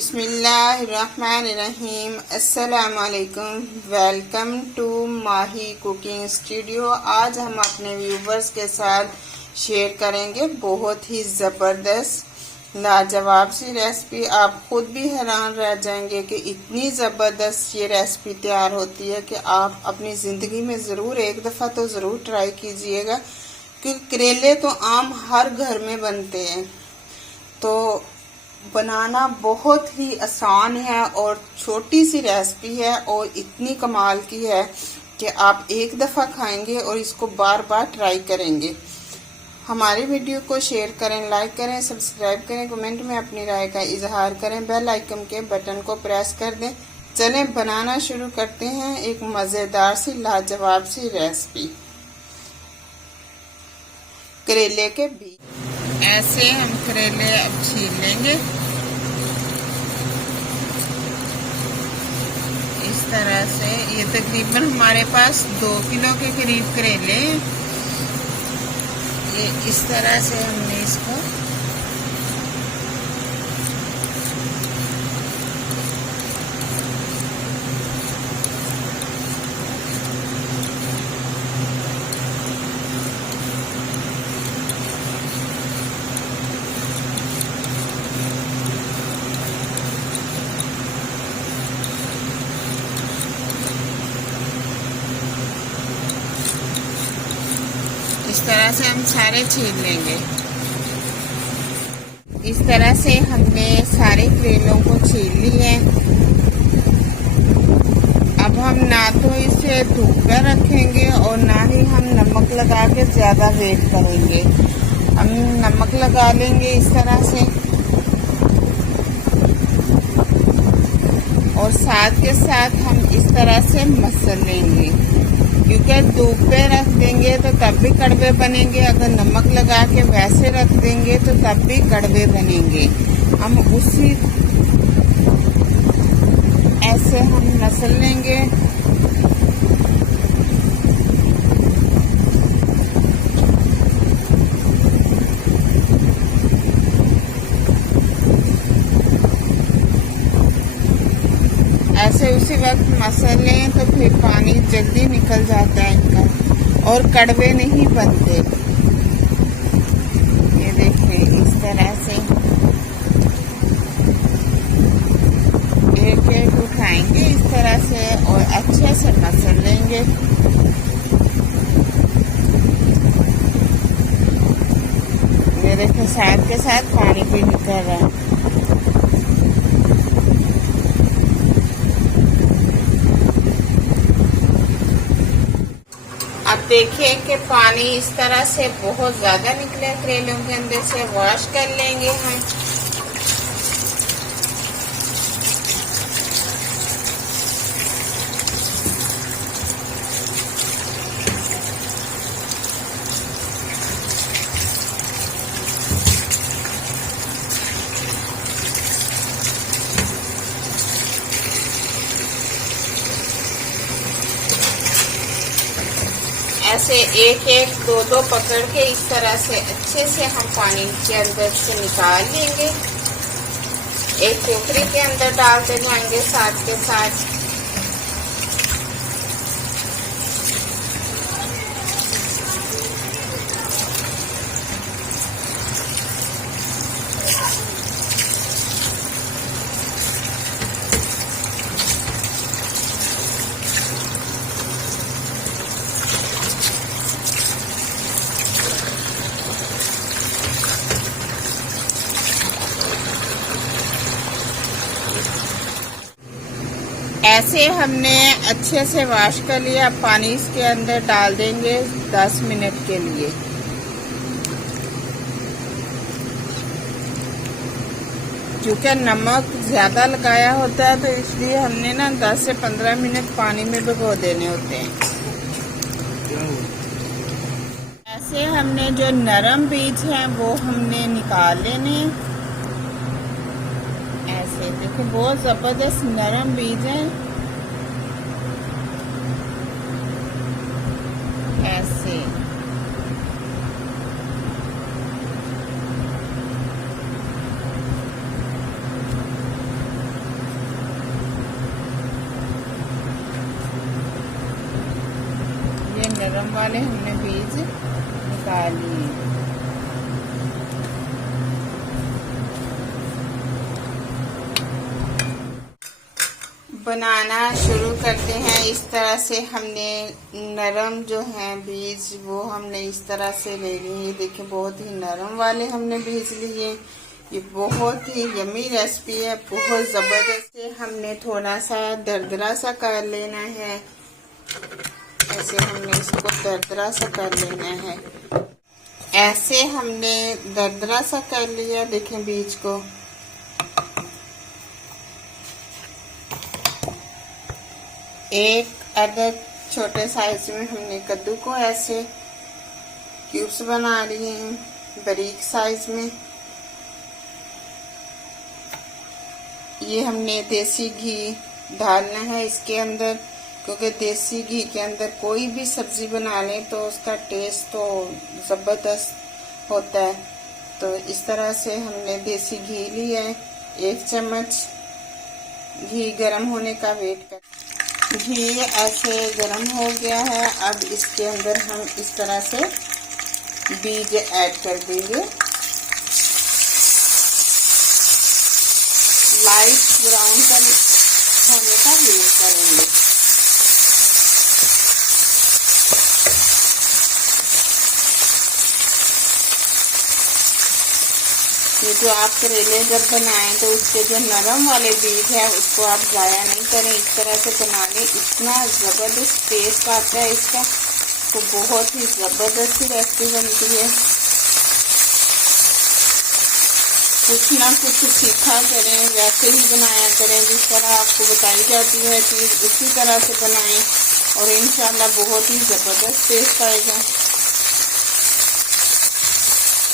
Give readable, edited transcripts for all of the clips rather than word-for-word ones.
बिस्मिल्लाहिर्रहमानिर्रहीम। अस्सलामुअलैकुम। Welcome to Mahi cooking studio. आज हम अपने व्यूवर्स के साथ शेयर करेंगे बहुत ही ज़बरदस्त लाजवाब सी रेसिपी। आप खुद भी हैरान रह जाएंगे कि इतनी ज़बरदस्त ये रेसिपी तैयार होती है कि आप अपनी ज़िंदगी में ज़रूर एक दफ़ा तो ज़रूर ट्राई कीजिएगा। कि करेले तो आम हर घर में बनते हैं, तो बनाना बहुत ही आसान है और छोटी सी रेसिपी है और इतनी कमाल की है कि आप एक दफ़ा खाएंगे और इसको बार बार ट्राई करेंगे। हमारी वीडियो को शेयर करें, लाइक करें, सब्सक्राइब करें, कमेंट में अपनी राय का इजहार करें, बेल आइकन के बटन को प्रेस कर दें। चलें बनाना शुरू करते हैं एक मज़ेदार सी लाजवाब सी रेसिपी। करेले के बीज। ऐसे हम करेले अब छील लेंगे इस तरह से। ये तकरीबन हमारे पास 2 किलो के करीब करेले हैं। ये इस तरह से हमने इसको इस तरह से हम सारे छील लेंगे। इस तरह से हमने सारे करेलों को छील लिए। अब हम ना तो इसे धूप पर रखेंगे और ना ही हम नमक लगा के ज़्यादा वेट करेंगे। हम नमक लगा लेंगे इस तरह से और साथ के साथ हम इस तरह से मसल लेंगे, क्योंकि धूप पे रख देंगे तो तब भी कड़वे बनेंगे। अगर नमक लगा के वैसे रख देंगे तो तब भी कड़वे बनेंगे। हम उसी ऐसे हम मसल लेंगे। ऐसे उसी वक्त मसल लें तो फिर पानी जल्दी निकल जाता है इनका और कड़वे नहीं बनते। ये देखिए इस तरह से एक एक उठाएंगे इस तरह से और अच्छे से मसल लेंगे। ये देखिए साथ के साथ पानी भी निकल रहा है। अब देखिए कि पानी इस तरह से बहुत ज़्यादा निकले करेलों के अंदर से। वॉश कर लेंगे हम। ऐसे एक एक दो दो पकड़ के इस तरह से अच्छे से हम पानी के अंदर से निकाल लेंगे। एक टोकरी के अंदर डालते जाएंगे साथ के साथ। ऐसे हमने अच्छे से वॉश कर लिया। पानी इसके अंदर डाल देंगे 10 मिनट के लिए। क्योंकि नमक ज़्यादा लगाया होता है तो इसलिए हमने ना 10 से 15 मिनट पानी में भिगो देने होते हैं। ऐसे हमने जो नरम बीज हैं वो हमने निकाल लेने। ऐसे देखो बहुत ज़बरदस्त नरम बीज हैं। ऐसे नरम वाले हमने बीज निकाल लिए। बनाना शुरू करते हैं। इस तरह से हमने नरम जो हैं बीज वो हमने इस तरह से ले लिए। देखिए बहुत ही नरम वाले हमने बीज लिए। ये बहुत ही यम्मी रेसिपी है, बहुत ज़बरदस्त है। हमने थोड़ा सा दरदरा सा कर लेना है। ऐसे हमने इसको दरदरा सा कर लेना है। ऐसे हमने दरदरा सा कर लिया। देखें बीज को एक अदद छोटे साइज में हमने कद्दू को ऐसे क्यूब्स बना लिए हैं बारीक साइज में। ये हमने देसी घी डालना है इसके अंदर, क्योंकि देसी घी के अंदर कोई भी सब्जी बना लें तो उसका टेस्ट तो ज़बरदस्त होता है। तो इस तरह से हमने देसी घी लिया है। 1 चम्मच घी गरम होने का वेट कर। घी ऐसे गरम हो गया है। अब इसके अंदर हम इस तरह से बीज ऐड कर देंगे। लाइट ब्राउन का होने का वेट करेंगे। ये जो आप करेले जब बनाएं तो उसके जो नरम वाले बीज है उसको आप ज़ाया नहीं करें। इस तरह से बना लें, इतना ज़बरदस्त टेस्ट आता है इसका। तो बहुत ही ज़बरदस्त रेसिपी बनती है। कुछ ना कुछ सीखा करें, वैसे ही बनाया करें जिस तरह आपको बताई जाती है चीज़ उसी तरह से बनाएं और इंशाल्लाह बहुत ही ज़बरदस्त टेस्ट आएगा।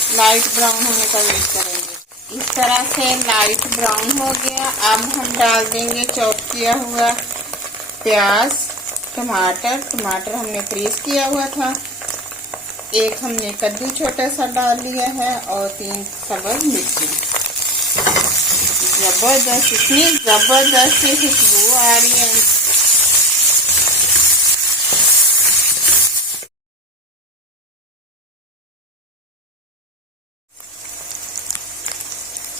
लाइट ब्राउन होने का वेट करेंगे। इस तरह से लाइट ब्राउन हो गया। अब हम डाल देंगे चॉप किया हुआ प्याज, टमाटर हमने फ्रीज किया हुआ था। एक हमने कद्दू छोटा सा डाल लिया है और 3 सब्ज़ मिर्ची। जबरदस्त, इतनी जबरदस्त खुशबू आ रही है।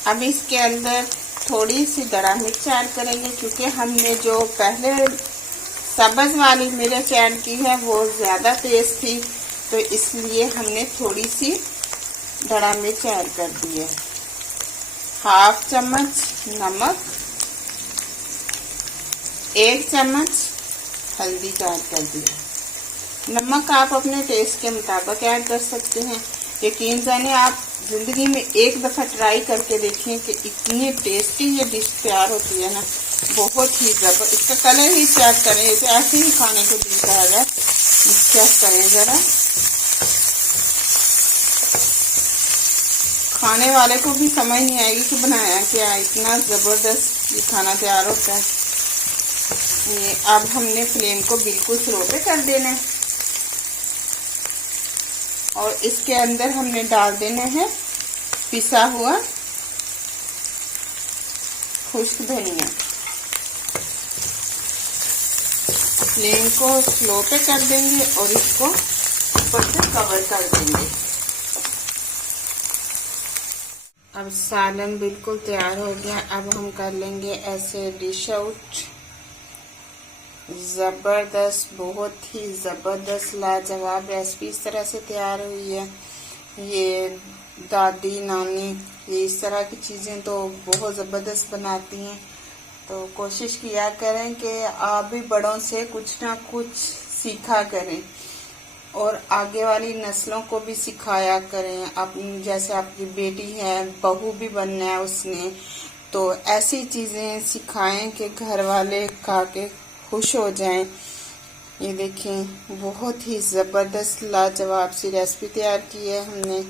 अब इसके अंदर थोड़ी सी दड़ा मिर्च ऐड करेंगे, क्योंकि हमने जो पहले सब्ज़ वाली मिर्च ऐड की है वो ज़्यादा तेज थी, तो इसलिए हमने थोड़ी सी दड़ा मिर्च ऐड कर दी है। 1/2 चम्मच नमक, 1 चम्मच हल्दी का ऐड कर दिया। नमक आप अपने टेस्ट के मुताबिक ऐड कर सकते हैं। यकीन जाने आप ज़िंदगी में एक दफ़ा ट्राई करके देखें कि इतनी टेस्टी ये डिश तैयार होती है ना, बहुत ही ज़बरदस्त। इसका कलर ही चेक करें, इसे ऐसे ही खाने को दिल करेगा। चेक करें ज़रा, खाने वाले को भी समझ नहीं आएगी कि बनाया क्या। इतना ज़बरदस्त ये खाना तैयार होता है। ये अब हमने फ्लेम को बिल्कुल स्लो पे कर देना है और इसके अंदर हमने डाल देना है पिसा हुआ खुश्क धनिया। फ्लेम को स्लो पे कर देंगे और इसको ऊपर से कवर कर देंगे। अब सालन बिल्कुल तैयार हो गया। अब हम कर लेंगे ऐसे डिश आउट। ज़बरदस्त, बहुत ही ज़बरदस्त लाजवाब रेसिपी इस तरह से तैयार हुई है। ये दादी नानी ये इस तरह की चीज़ें तो बहुत ज़बरदस्त बनाती हैं। तो कोशिश किया करें कि आप भी बड़ों से कुछ ना कुछ सीखा करें और आगे वाली नस्लों को भी सिखाया करें। आप जैसे आपकी बेटी है, बहू भी बनना है उसने, तो ऐसी चीज़ें सिखाएं कि घर वाले खा के खुश हो जाएं। ये देखें बहुत ही ज़बरदस्त लाजवाब सी रेसिपी तैयार की है हमने।